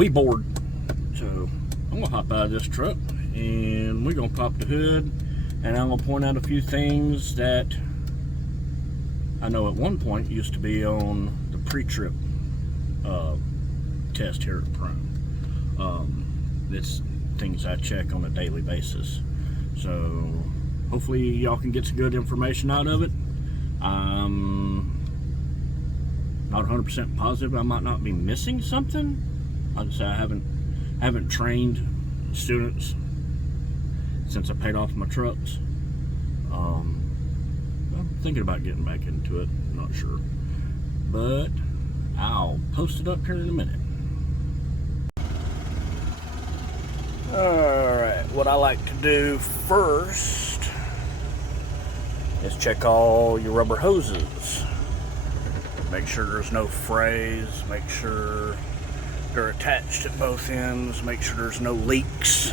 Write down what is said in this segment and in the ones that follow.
we bored. So I'm gonna hop out of this truck and we're gonna pop the hood, and I'm gonna point out a few things that I know at one point used to be on the pre-trip test here at Prime. It's things I check on a daily basis. So hopefully y'all can get some good information out of it. I'm not 100% positive I might not be missing something. Like I say, I haven't trained students since I paid off my trucks. I'm thinking about getting back into it, not sure. But I'll post it up here in a minute. Alright, what I like to do first is check all your rubber hoses. Make sure there's no frays, make sure they're attached at both ends, make sure there's no leaks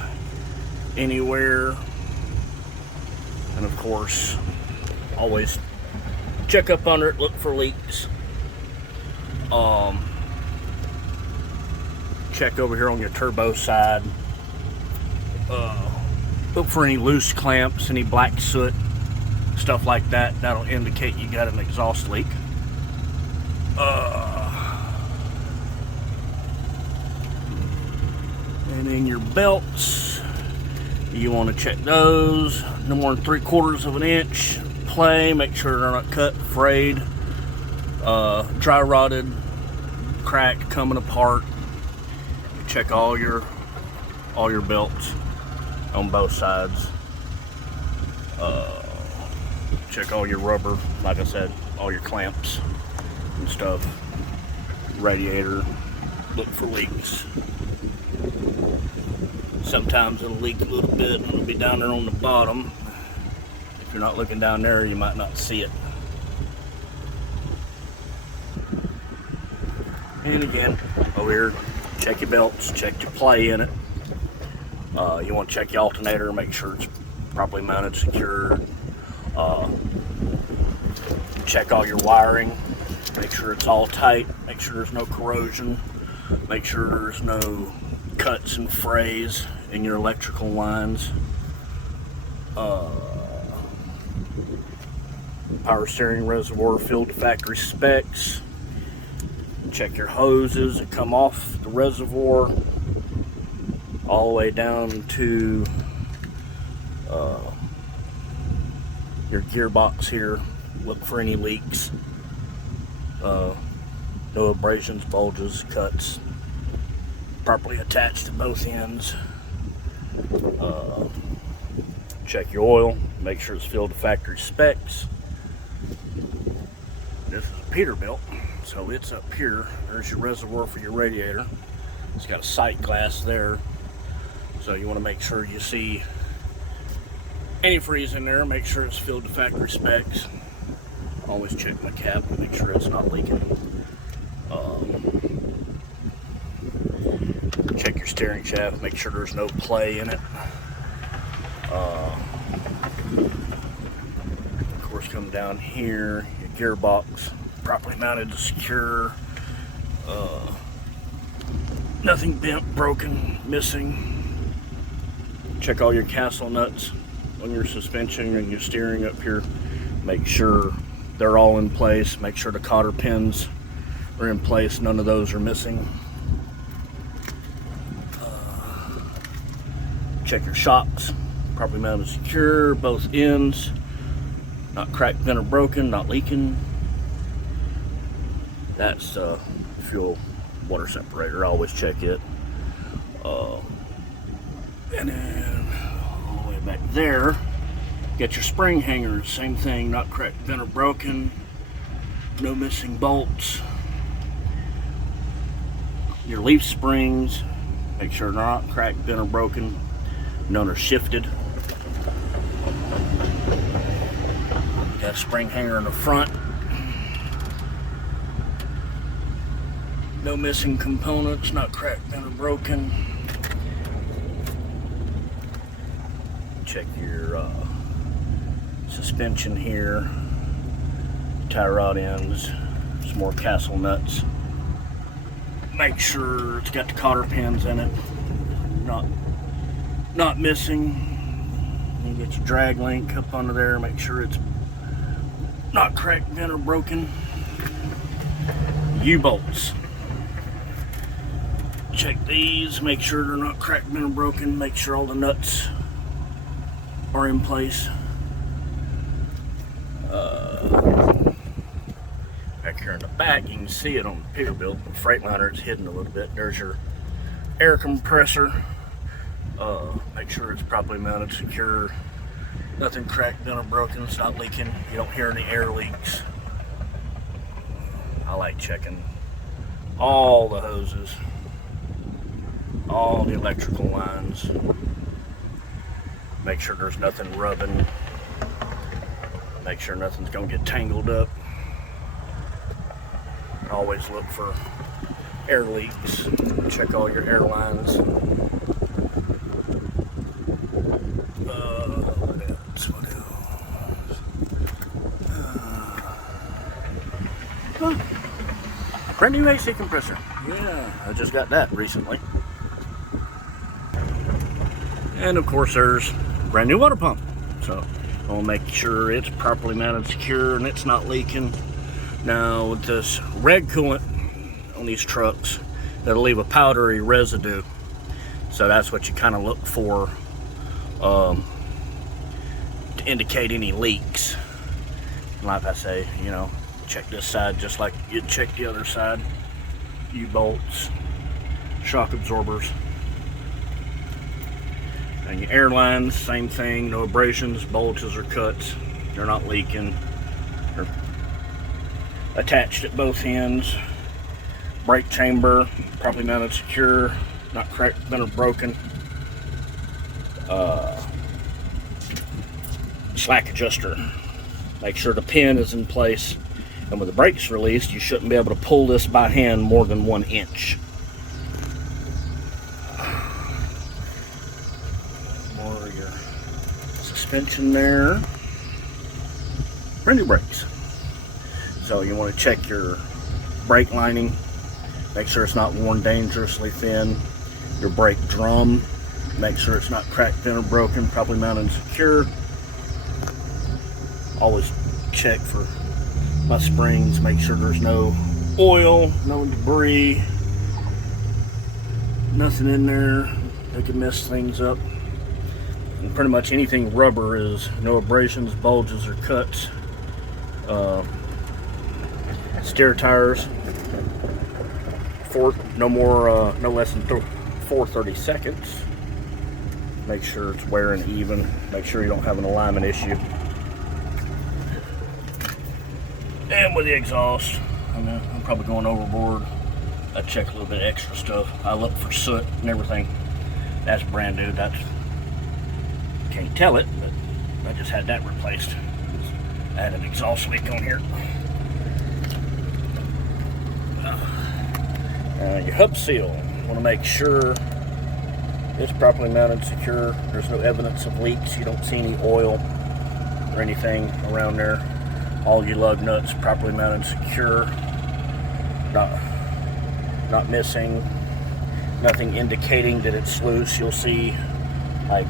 anywhere. And of course, always check up under it, look for leaks. Check over here on your turbo side. Look for any loose clamps, any black soot, stuff like that. That'll indicate you got an exhaust leak. And then your belts, you want to check those. No more than 3/4 of an inch play. Make sure they're not cut, frayed, dry rotted, cracked, coming apart. Check all your belts on both sides. Check all your rubber, like I said, all your clamps and stuff. Radiator, look for leaks. Sometimes it'll leak a little bit and it'll be down there on the bottom. If you're not looking down there, you might not see it. And again, over here, check your belts, check your play in it. You want to check your alternator, make sure it's properly mounted, secured. Check all your wiring, make sure it's all tight, make sure there's no corrosion, make sure there's no cuts and frays in your electrical lines. Power steering reservoir filled to factory specs. Check your hoses that come off the reservoir all the way down to your gearbox here. Look for any leaks. No abrasions, bulges, cuts. Properly attached to both ends. Check your oil, make sure it's filled to factory specs. This is a Peterbilt, so it's up here. There's your reservoir for your radiator. It's got a sight glass there, so you want to make sure you see antifreeze in there. Make sure it's filled to factory specs. Always check my cap to make sure it's not leaking. Check your steering shaft, make sure there's no play in it. Of course, come down here, your gearbox properly mounted to secure. Nothing bent, broken, missing. Check all your castle nuts on your suspension and your steering up here. Make sure they're all in place. Make sure the cotter pins are in place. None of those are missing. Check your shocks, properly mounted, secure, both ends, not cracked, bent, or broken, not leaking. That's the fuel water separator. I always check it. And then all the way back there, get your spring hangers. Same thing, not cracked, bent, or broken. No missing bolts. Your leaf springs, make sure they're not cracked, bent, or broken. None are shifted. Got a spring hanger in the front. No missing components, not cracked, bent, or broken. Check your suspension here, tie rod ends, some more castle nuts. Make sure it's got the cotter pins in it, not missing. You get your drag link up under there, make sure it's not cracked, bent, or broken. U-bolts. Check these, make sure they're not cracked, bent, or broken. Make sure all the nuts are in place. Back here in the back, you can see it on the Peterbilt. The Freightliner is hidden a little bit. There's your air compressor. Make sure it's properly mounted, secure. Nothing cracked, bent, or broken. It's not leaking. You don't hear any air leaks. I like checking all the hoses, all the electrical lines. Make sure there's nothing rubbing. Make sure nothing's gonna get tangled up. Always look for air leaks. Check all your air lines. What else? Brand new AC compressor. Yeah, I just got that recently. And of course there's a brand new water pump. So I'll make sure it's properly mounted, secure, and it's not leaking. Now with this red coolant on these trucks, it'll leave a powdery residue. So that's what you kind of look for to indicate any leaks. Like I say, you know, check this side just like you'd check the other side. U-bolts, shock absorbers. And your air lines, same thing, no abrasions, bulges, or cuts. They're not leaking. They're attached at both ends. Brake chamber, properly mounted, secure, not cracked, bent, or broken. Slack adjuster. Make sure the pin is in place. And with the brakes released, you shouldn't be able to pull this by hand more than 1 inch. More of your suspension there. Brand new brakes. So you want to check your brake lining. Make sure it's not worn dangerously thin. Your brake drum. Make sure it's not cracked, bent, or broken. Properly mounted and secure. Always check for my springs. Make sure there's no oil, no debris, nothing in there that could mess things up. And pretty much anything rubber is no abrasions, bulges, or cuts. Steer tires, no less than 4/32. Make sure it's wearing even. Make sure you don't have an alignment issue. And with the exhaust, I'm probably going overboard. I check a little bit of extra stuff. I look for soot and everything. That's brand new. That's, can't tell it, but I just had that replaced. I had an exhaust leak on here. Your hub seal, want to make sure it's properly mounted, secure. There's no evidence of leaks. You don't see any oil or anything around there. All your lug nuts properly mounted, secure. Not missing. Nothing indicating that it's loose. You'll see like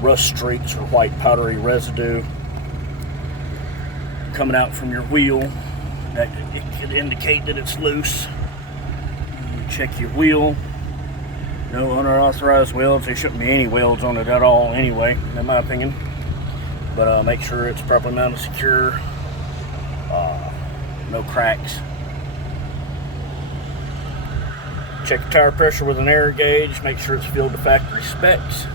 rust streaks or white powdery residue coming out from your wheel. That it could indicate that it's loose. Check your wheel. No unauthorized welds. There shouldn't be any welds on it at all anyway, in my opinion. But make sure it's properly mounted, secure. No cracks. Check the tire pressure with an air gauge. Make sure it's filled to factory specs.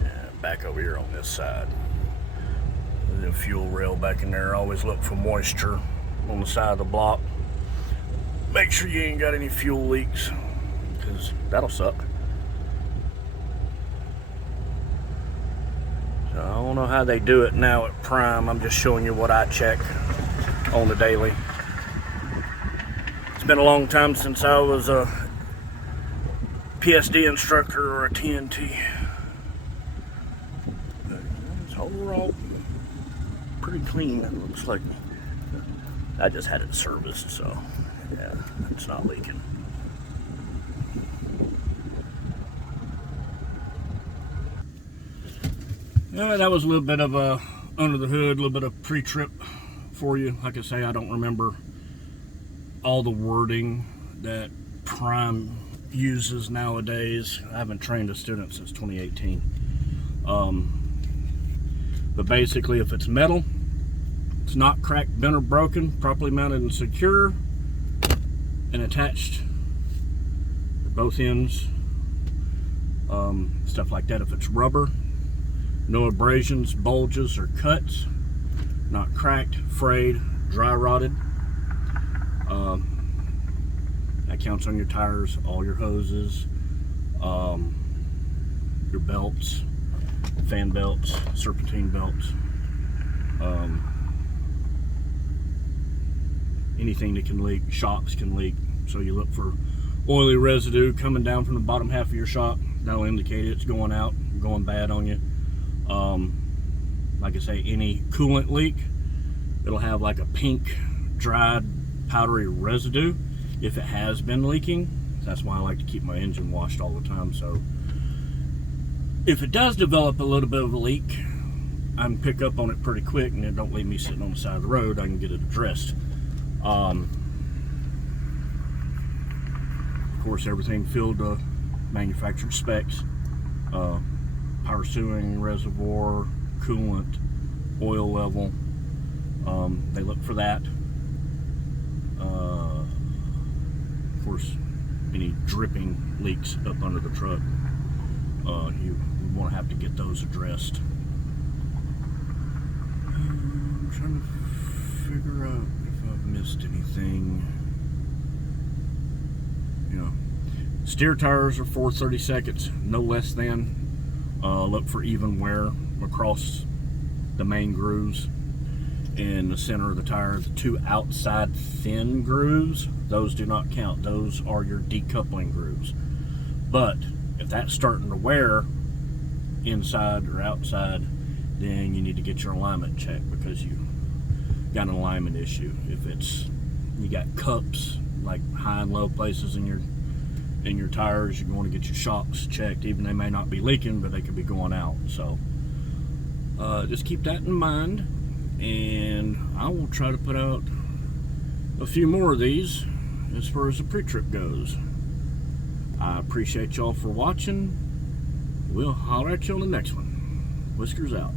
And back over here on this side. The fuel rail back in there. Always look for moisture on the side of the block. Make sure you ain't got any fuel leaks, because that'll suck. So I don't know how they do it now at Prime. I'm just showing you what I check on the daily. It's been a long time since I was a PSD instructor or a TNT. But overall, pretty clean. It looks like I just had it serviced, so yeah, it's not leaking. That was a little bit of a under the hood, a little bit of pre-trip for you. Like I say, I don't remember all the wording that Prime uses nowadays. I haven't trained a student since 2018. But basically, if it's metal, it's not cracked, bent, or broken, properly mounted and secure, and attached at both ends, stuff like that. If it's rubber, no abrasions, bulges, or cuts, not cracked, frayed, dry rotted. That counts on your tires, all your hoses, your belts, fan belts, serpentine belts, anything that can leak. Shocks can leak, so you look for oily residue coming down from the bottom half of your shock. That'll indicate it's going out, going bad on you. Like I say, any coolant leak, it'll have like a pink, dried, powdery residue if it has been leaking. That's why I like to keep my engine washed all the time. So if it does develop a little bit of a leak, I can pick up on it pretty quick, and it don't leave me sitting on the side of the road. I can get it addressed. Of course, everything filled to manufactured specs. Power steering, reservoir, coolant, oil level. They look for that. Of course, any dripping leaks up under the truck, you want to have to get those addressed. I'm trying to figure out if I've missed anything. Steer tires are 4/32, no less than. Look for even wear across the main grooves. In the center of the tire, the two outside thin grooves, those do not count. Those are your decoupling grooves. But if that's starting to wear inside or outside, then you need to get your alignment checked, because you got an alignment issue. If it's, you got cups, like high and low places in your tires, you're going to get your shocks checked. Even they may not be leaking, but they could be going out. So just keep that in mind, and I will try to put out a few more of these as far as the pre-trip goes. I appreciate y'all for watching. We'll holler at you on the next one. Whiskers out.